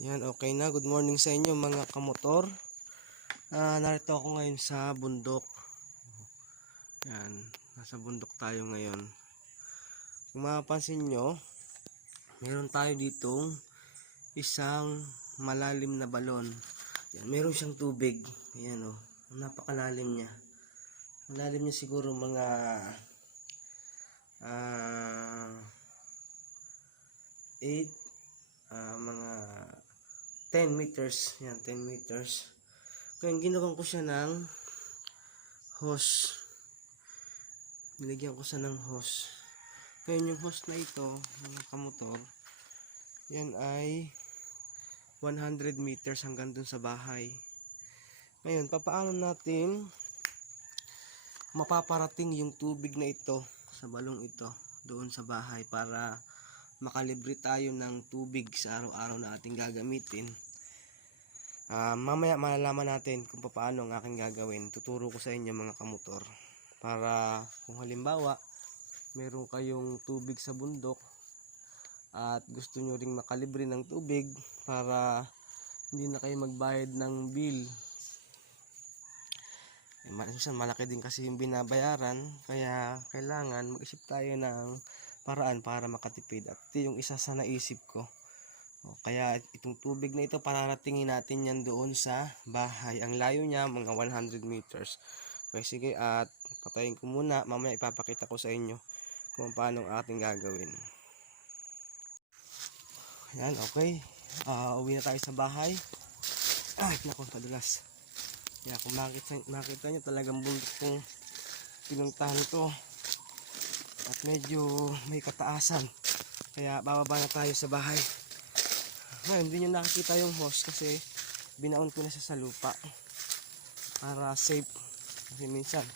Yan, okay na. Good morning sa inyo mga kamotor. Ah, narito ako ngayon sa bundok. Yan, nasa bundok tayo ngayon. Kung mapapansin nyo, meron tayo ditong isang malalim na balon. Yan, meron siyang tubig. Ayan oh, napakalalim niya. Ang lalim niya siguro mga ah 8 ah, mga 10 meters. Yan, 10 meters. Kaya ginawan ko siya ng hose. Nilagyan ko siya ng hose. Kaya yung hose na ito, mga kamotor, yan ay 100 meters hanggang dun sa bahay. Ngayon, papaano natin mapaparating yung tubig na ito sa balong ito doon sa bahay para makalibre tayo ng tubig sa araw-araw na ating gagamitin. Ah, mamaya malalaman natin kung paano ang aking gagawin. Tuturo ko sa inyo mga kamotor. Para kung halimbawa, meron kayong tubig sa bundok at gusto nyo ring makalibre ng tubig para hindi na kayo magbayad ng bill. Eh, minsan malaki din kasi yung binabayaran kaya kailangan mag-isip tayo ng paraan para makatipid. At ito yung isa sa naisip ko. O, kaya itong tubig na ito pararatingin natin yan doon sa bahay. Ang layo niya mga 100 meters. Okay sige at patayin ko muna. Mamaya ipapakita ko sa inyo kung paano ating gagawin. Yan okay. Ah, uwi na tayo sa bahay. Ay naku padulas yan kung makita, makita nyo talagang bundok kong pinuntahan ko at medyo may kataasan. Kaya bababa na tayo sa bahay. Ngayon hindi nyo nakikita yung hose kasi binaon ko na siya sa lupa para safe. Kasi minsan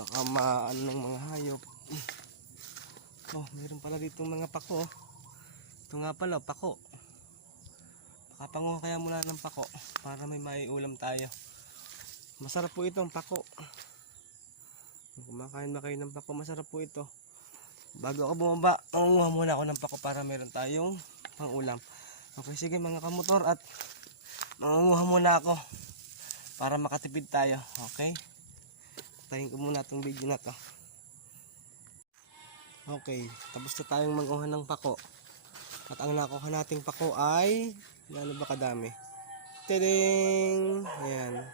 baka maano ng mga hayop. Oh mayroon pala dito mga pako. Ito nga pala pako. Kapanguha kaya muna ng pako para may maiulam tayo. Masarap po itong pako. Kumakain ba kayo ng pako? Masarap po ito. Bago ako bumaba, mangunguha muna ako ng pako para meron tayong pangulam. Okay, sige mga kamotor at mangunguha muna ako para makatipid tayo. Okay? Tayin ko muna itong video na to. Okay, tapos na tayong manguha ng pako. At ang nakuha nating pako ay Lalo ba kadami? Tading! Ayan.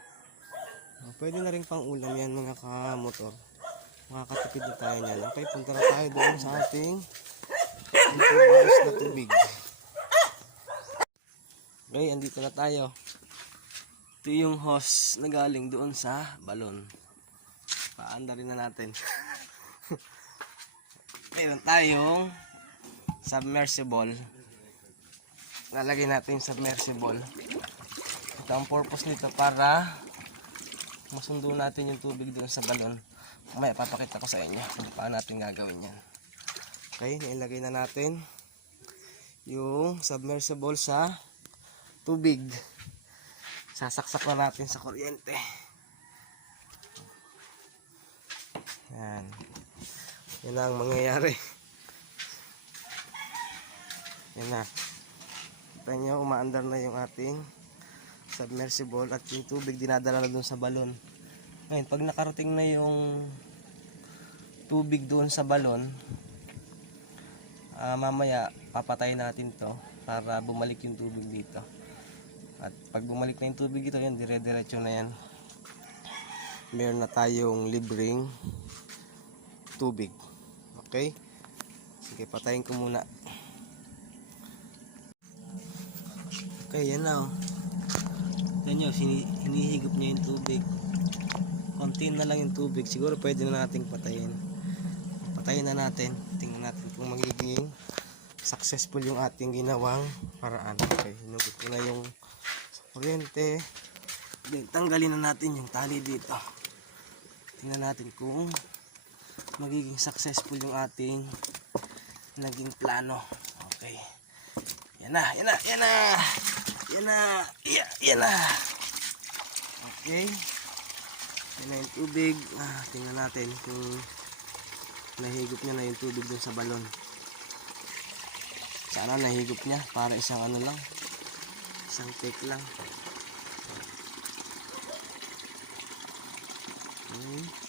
Pwede na rin pang ulam yan mga kamotor. Makakatipid na tayo niyan. Okay, punta na tayo doon sa ating improvised na tubig. Okay, andito na tayo. Ito yung hose na galing doon sa balon. Paanda rin na natin. Meron tayong submersible lalagay natin yung submersible ito ang purpose nito para masundo natin yung tubig doon sa balon mamaya papakita ko sa inyo kung paano natin gagawin yan. Okay nilagay na natin yung submersible sa tubig. Sasaksak na natin sa kuryente. Yan. Yan ang mangyayari. Yan na. Kita nyo, umaandar na yung ating submersible at yung tubig dinadala na doon sa balon. Ngayon, pag nakarating na yung tubig doon sa balon, ah, mamaya papatayin natin to para bumalik yung tubig dito. At pag bumalik na yung tubig dito, yan, dire-diretso na yan. Meron na tayong libreng tubig. Okay? Sige, patayin ko muna. Okay, yan na oh. Yan sini- hinihigop niya yung tubig. Konti na lang yung tubig. Siguro pwede na nating patayin. Patayin na natin. Tingnan natin kung magiging successful yung ating ginawang paraan. Okay, hinugot ko na yung kuryente. Then, tanggalin na natin yung tali dito. Tingnan natin kung magiging successful yung ating naging plano. Okay. Yan na, yan na, yan na. Yan na. Yan, yan na. Okay. Yan na yung tubig. Ah, tingnan natin kung nahigop niya na yung tubig dun sa balon. Sana nahigop niya para isang ano lang. Isang take lang. Okay. Okay.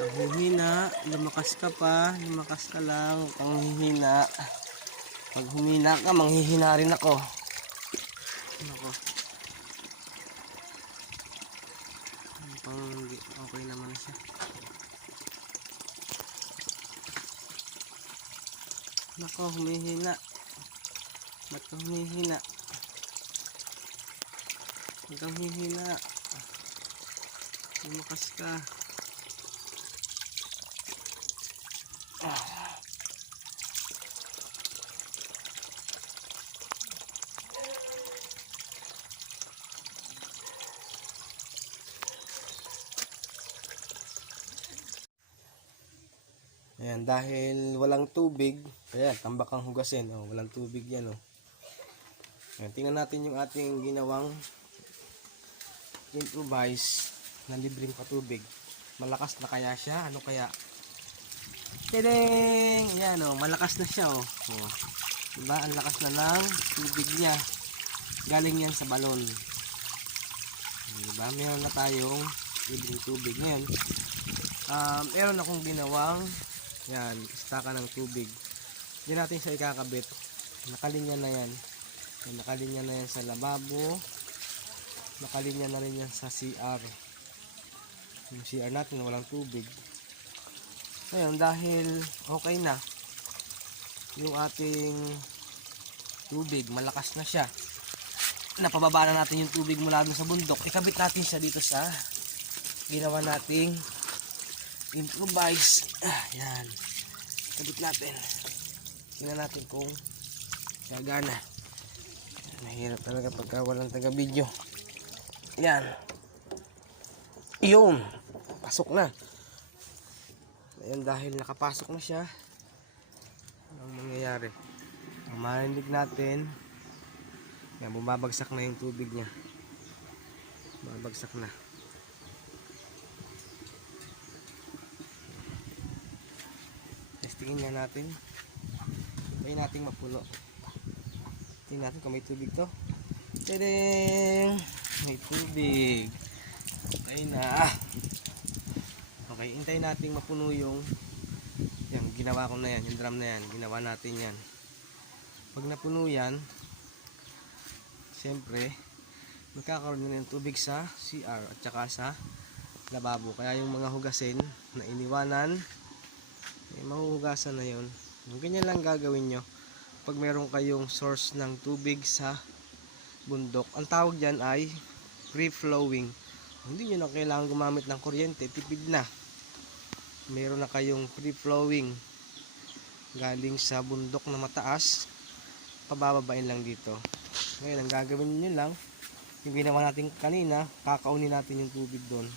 Kang hihina, lumakas ka pa, lumakas ka lang, kang hihina. Pag humina ka, manghihina rin ako. Ang Pang okay naman siya. Nako, humihina. Ba't ka humihina? Huwag kang hihina. Lumakas ka. Ayan, dahil walang tubig, ayan, tambak ang hugasin, oh, walang tubig yan, oh. Ayan, tingnan natin yung ating ginawang improvise na libreng patubig. Malakas na kaya siya? Ano kaya? Tiding! Ayan, oh, malakas na siya, oh. oh. Diba? Ang lakas na ng tubig niya. Galing yan sa balon. Diba? Meron na tayong libreng tubig. Ngayon, um, meron akong ginawang yan, istaka ng tubig. Hindi natin siya ikakabit. Nakalinya na yan. yan nakalinya na yan sa lababo. Nakalinya na rin yan sa CR. Yung CR natin walang tubig. Ngayon, dahil okay na yung ating tubig, malakas na siya. Napababa na natin yung tubig mula sa bundok. Ikabit natin siya dito sa ginawa nating improvise. Ah, yan. Kabit natin. Tingnan natin kung gagana. Mahirap talaga pagka walang taga-video. Yan. Yun. Pasok na. Ayan, dahil nakapasok na siya. Anong mangyayari? Ang marinig natin, yan, bumabagsak na yung tubig niya. Bumabagsak na. Testingin nga natin. Pwede nating mapuno. Tingnan natin kung may tubig to. Tadang! May tubig. Okay na. Okay, hintayin nating mapuno yung yan, ginawa ko na yan, yung drum na yan. Ginawa natin yan. Pag napuno yan, siyempre, magkakaroon na ng tubig sa CR at saka sa lababo. Kaya yung mga hugasin na iniwanan, eh, mahuhugasan na. Yung ganyan lang gagawin nyo pag meron kayong source ng tubig sa bundok. Ang tawag dyan ay free flowing. Hindi nyo na kailangan gumamit ng kuryente, tipid na. Meron na kayong free flowing galing sa bundok na mataas, pabababain lang dito. Ngayon, ang gagawin nyo lang, yung ginawa natin kanina, kakaunin natin yung tubig doon.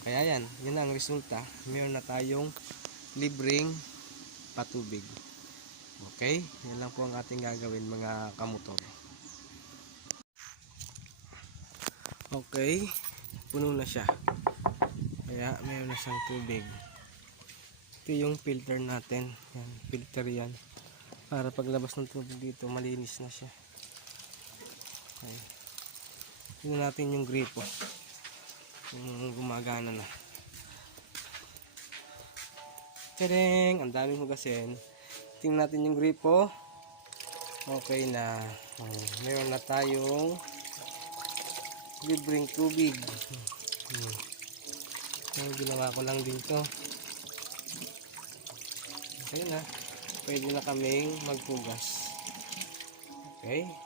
Kaya yan, yan ang resulta. Meron na tayong libreng patubig. Okay? Yan lang po ang ating gagawin mga kamotor. Okay. Puno na siya. Kaya mayroon na siyang tubig. Ito yung filter natin. Yan, filter yan. Para paglabas ng tubig dito, malinis na siya. Okay. Tingnan natin yung gripo. Kung gumagana na. Tadeng! Ang daming hugasin. Tingnan natin yung gripo. Okay na. Hmm, Meron na tayong libreng tubig. Hmm. Ang ginawa ko lang dito. Okay na. Pwede na kaming magpugas. Okay.